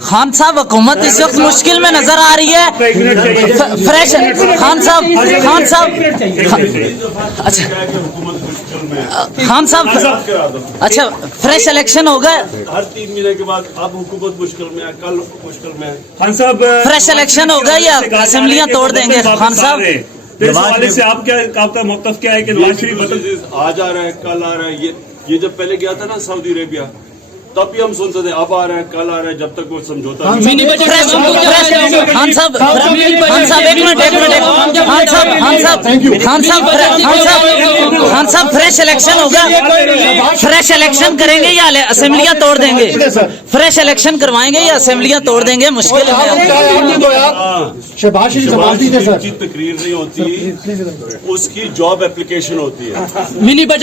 खान साहब हुकूमत इस वक्त मुश्किल में नजर आ रही है। फ्रेश खान साहब अच्छा खान साहब अच्छा फ्रेश इलेक्शन हो गए हर 3 महीने के बाद। अब हुकूमत मुश्किल में है, कल मुश्किल में है। खान साहब फ्रेश इलेक्शन हो गए या असेंबलियां तोड़ देंगे? खान साहब इस हवाले से आप क्या, आपका मौक़िफ़ क्या है कि नवाज शरीफ आज आ रहा है, कल आ रहा है। ये जब पहले गया था ना सऊदी अरेबिया, तब भी हम सुनते थे अब आ रहा है, कल आ रहा है, जब तक वो समझौता खान साहब एक मिनट खान साहब फ्रेश इलेक्शन होगा, फ्रेश इलेक्शन करेंगे या असेंबलियां तोड़ देंगे? फ्रेश इलेक्शन करवाएंगे या असेंबलियां तोड़ देंगे? मुश्किल है। शहबाज शरीफ की तकरीर नहीं होती, उसकी जॉब एप्लीकेशन होती है। Mini budget